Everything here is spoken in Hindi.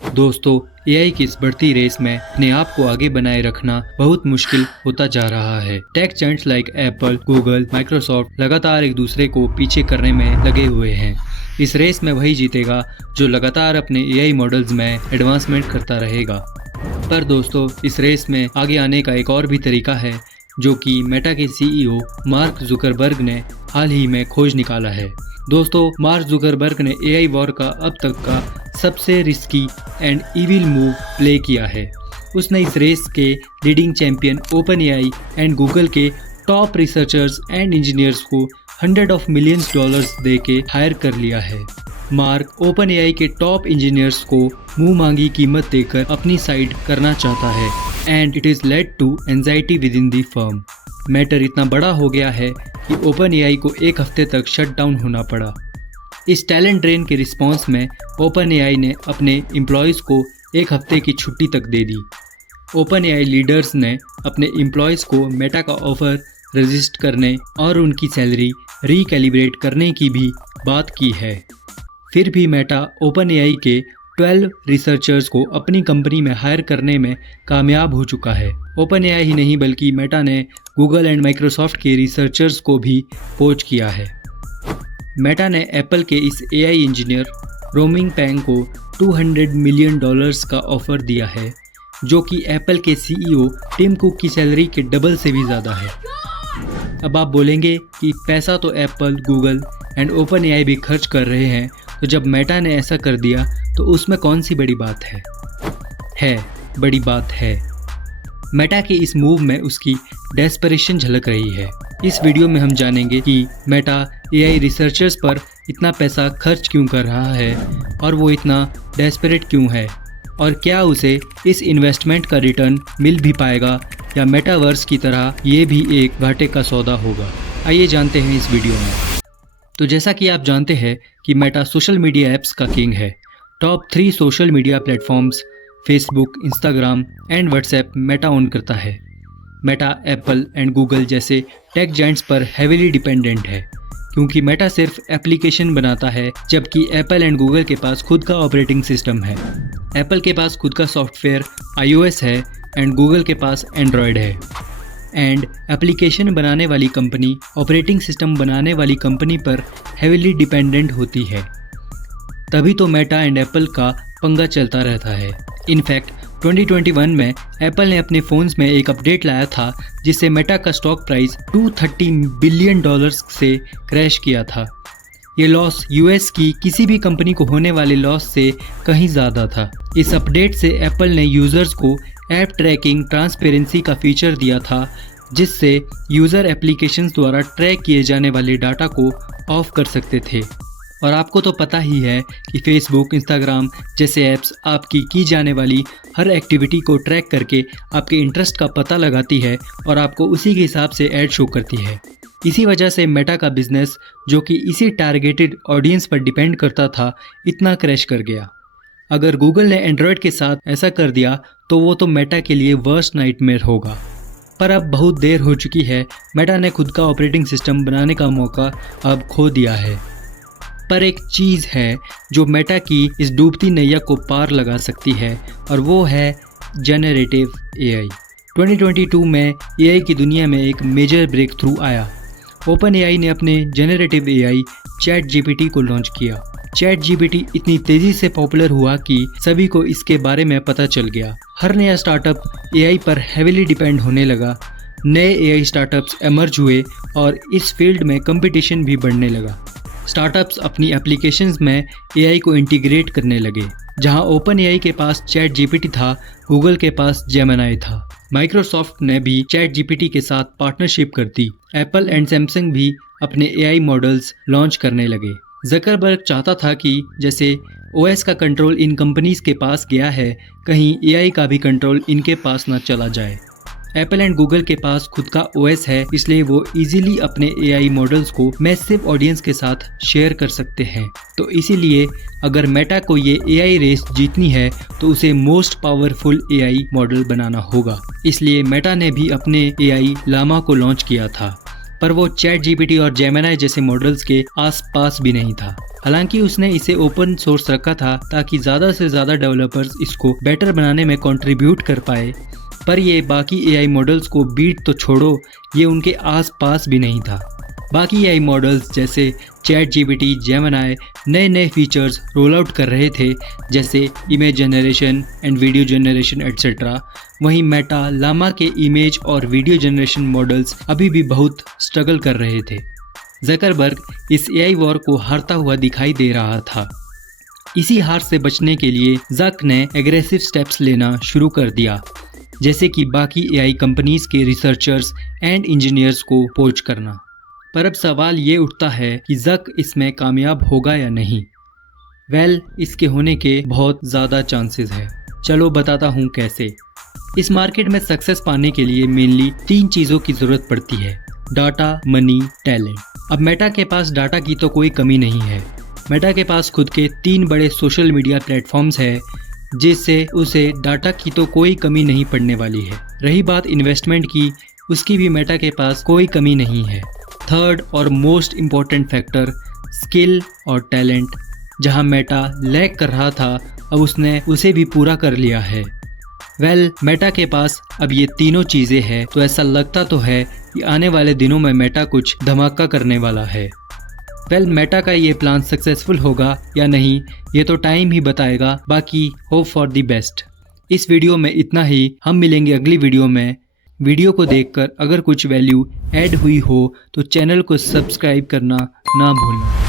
दोस्तों, एआई की इस बढ़ती रेस में अपने आप को आगे बनाए रखना बहुत मुश्किल होता जा रहा है। Tech giants like Apple, Google, Microsoft लगातार एक दूसरे को पीछे करने में लगे हुए हैं। इस रेस में वही जीतेगा जो लगातार अपने एआई मॉडल्स में एडवांसमेंट करता रहेगा। पर दोस्तों, इस रेस में आगे आने का एक और भी तरीका है जो कि मेटा के सीईओ मार्क जुकरबर्ग ने हाल ही में खोज निकाला है। दोस्तों, मार्क जुकरबर्ग ने एआई वॉर का अब तक का सबसे risky and evil move play किया है। उसने इस रेस के leading champion open AI and Google के टॉप रिसर्चर्स एंड इंजीनियर्स को $100 ऑफ मिलियंस दे के हायर कर लिया है। मार्क ओपन एआई के टॉप इंजीनियर्स को मुंह मांगी कीमत देकर अपनी साइड करना चाहता है and it is led to anxiety within the firm. Matter इतना बड़ा हो गया है कि ओपन एआई को एक हफ्ते तक शट डाउन होना पड़ा। इस टैलेंट ड्रेन के रिस्पॉन्स में ओपन एआई ने अपने एम्प्लॉयज़ को एक हफ्ते की छुट्टी तक दे दी। ओपन एआई लीडर्स ने अपने एम्प्लॉयज़ को मेटा का ऑफ़र रजिस्ट करने और उनकी सैलरी रिकैलिब्रेट करने की भी बात की है। फिर भी मेटा ओपन एआई के 12 रिसर्चर्स को अपनी कंपनी में हायर करने में कामयाब हो चुका है। ओपन एआई ही नहीं बल्कि मेटा ने गूगल एंड माइक्रोसॉफ्ट के रिसर्चर्स को भी पोच किया है। मेटा ने एप्पल के इस एआई इंजीनियर रोमिंग पैंग को $200 मिलियन का ऑफ़र दिया है, जो कि एप्पल के सीईओ टिम कुक की सैलरी के डबल से भी ज़्यादा है। अब आप बोलेंगे कि पैसा तो Apple, Google and open AI भी खर्च कर रहे हैं, तो जब मेटा ने ऐसा कर दिया तो उसमें कौन सी बड़ी बात है? बड़ी बात है। मेटा के इस मूव में उसकी डेस्परेशन झलक रही है। इस वीडियो में हम जानेंगे कि मेटा एआई रिसर्चर्स पर इतना पैसा खर्च क्यों कर रहा है और वो इतना डेस्परेट क्यों है, और क्या उसे इस इन्वेस्टमेंट का रिटर्न मिल भी पाएगा या मेटावर्स की तरह ये भी एक घाटे का सौदा होगा। आइए जानते हैं इस वीडियो में। तो जैसा कि आप जानते हैं कि मेटा सोशल मीडिया ऐप्स का किंग है। Top 3 social media platforms Facebook, Instagram and WhatsApp Meta own करता है। मेटा एप्पल एंड गूगल जैसे टेक जायंट्स पर हेविली डिपेंडेंट है, क्योंकि मेटा सिर्फ एप्लीकेशन बनाता है, जबकि एप्पल एंड गूगल के पास खुद का ऑपरेटिंग सिस्टम है। एप्पल के पास खुद का सॉफ्टवेयर iOS है एंड गूगल के पास एंड्रॉयड है। एंड एप्लीकेशन बनाने वाली कंपनी ऑपरेटिंग सिस्टम बनाने वाली कंपनी पर हेविली डिपेंडेंट होती है। तभी तो मेटा एंड एप्पल का पंगा चलता रहता है। इनफैक्ट 2021 में एप्पल ने अपने फ़ोन्स में एक अपडेट लाया था जिससे मेटा का स्टॉक प्राइस $230 बिलियन से क्रैश किया था। ये लॉस यूएस की किसी भी कंपनी को होने वाले लॉस से कहीं ज़्यादा था। इस अपडेट से एप्पल ने यूज़र्स को ऐप ट्रैकिंग ट्रांसपेरेंसी का फीचर दिया था, जिससे यूज़र एप्लीकेशंस द्वारा ट्रैक किए जाने वाले डाटा को ऑफ कर सकते थे। और आपको तो पता ही है कि फेसबुक, इंस्टाग्राम जैसे ऐप्स आपकी की जाने वाली हर एक्टिविटी को ट्रैक करके आपके इंटरेस्ट का पता लगाती है और आपको उसी के हिसाब से ऐड शो करती है। इसी वजह से मेटा का बिजनेस, जो कि इसी टारगेटेड ऑडियंस पर डिपेंड करता था, इतना क्रैश कर गया। अगर गूगल ने एंड्रॉयड के साथ ऐसा कर दिया तो वो तो मेटा के लिए वर्स्ट नाइटमेयर होगा। पर अब बहुत देर हो चुकी है। मेटा ने खुद का ऑपरेटिंग सिस्टम बनाने का मौका अब खो दिया है। पर एक चीज़ है जो मेटा की इस डूबती नैया को पार लगा सकती है, और वो है जेनरेटिव एआई। 2022 में एआई की दुनिया में एक मेजर ब्रेक थ्रू आया। ओपन एआई ने अपने जेनरेटिव एआई चैट जीपीटी को लॉन्च किया। चैट जीपीटी इतनी तेज़ी से पॉपुलर हुआ कि सभी को इसके बारे में पता चल गया। हर नया स्टार्टअप एआई पर हेविली डिपेंड होने लगा। नए एआई स्टार्टअप्स एमर्ज हुए और इस फील्ड में कंपटीशन भी बढ़ने लगा। स्टार्टअप्स अपनी एप्लीकेशंस में एआई को इंटीग्रेट करने लगे। जहां ओपन एआई के पास चैट जीपीटी था, गूगल के पास जेमिनी था। माइक्रोसॉफ्ट ने भी चैट जीपीटी के साथ पार्टनरशिप कर दी। एप्पल एंड सैमसंग भी अपने एआई मॉडल्स लॉन्च करने लगे। जकरबर्ग चाहता था कि जैसे ओएस का कंट्रोल इन कंपनीज के पास गया है, कहीं एआई का भी कंट्रोल इनके पास ना चला जाए। एप्पल एंड गूगल के पास खुद का ओएस है, इसलिए वो इजीली अपने एआई मॉडल्स को मैसिव ऑडियंस के साथ शेयर कर सकते हैं। तो इसीलिए अगर मेटा को ये एआई रेस जीतनी है तो उसे मोस्ट पावरफुल एआई मॉडल बनाना होगा। इसलिए मेटा ने भी अपने एआई लामा को लॉन्च किया था, पर वो चैट जीपीटी और जेमिनी जैसे मॉडल्स के आसपास भी नहीं था। हालांकि उसने इसे ओपन सोर्स रखा था ताकि ज़्यादा से ज़्यादा डेवलपर्स इसको बेटर बनाने में कंट्रीब्यूट कर पाए, पर ये बाकी एआई मॉडल्स को बीट तो छोड़ो, ये उनके आस पास भी नहीं था। बाकी एआई मॉडल्स जैसे ChatGPT, जेमिनी नए नए फीचर्स रोल आउट कर रहे थे, जैसे image generation and video generation etcetera. वहीं मेटा लामा के इमेज और वीडियो जनरेशन मॉडल्स अभी भी बहुत स्ट्रगल कर रहे थे। ज़करबर्ग इस एआई वॉर को हारता हुआ दिखाई दे रहा था। इसी हार से बचने के लिए ज़क ने एग्रेसिव स्टेप्स लेना शुरू कर दिया, जैसे कि बाकी एआई कंपनीज के रिसर्चर्स एंड इंजीनियर्स को पोच करना। पर अब सवाल ये उठता है कि ज़क इसमें कामयाब होगा या नहीं। इसके होने के बहुत ज़्यादा चांसेस है। चलो बताता हूँ कैसे। इस मार्केट में सक्सेस पाने के लिए मेनली 3 चीज़ों की ज़रूरत पड़ती है: डाटा, मनी, टैलेंट। अब मेटा के पास डाटा की तो कोई कमी नहीं है। मेटा के पास खुद के 3 बड़े सोशल मीडिया प्लेटफॉर्म्स है, जिससे उसे डाटा की तो कोई कमी नहीं पड़ने वाली है। रही बात इन्वेस्टमेंट की, उसकी भी मेटा के पास कोई कमी नहीं है। थर्ड और मोस्ट इम्पॉर्टेंट फैक्टर स्किल और टैलेंट, जहां मेटा लैग कर रहा था, अब उसने उसे भी पूरा कर लिया है। मेटा के पास अब ये तीनों चीज़ें हैं, तो ऐसा लगता तो है कि आने वाले दिनों में मेटा कुछ धमाका करने वाला है। मेटा का ये प्लान सक्सेसफुल होगा या नहीं, ये तो टाइम ही बताएगा। बाकी होप फॉर द बेस्ट। इस वीडियो में इतना ही। हम मिलेंगे अगली वीडियो में। वीडियो को देखकर अगर कुछ वैल्यू ऐड हुई हो तो चैनल को सब्सक्राइब करना ना भूलना।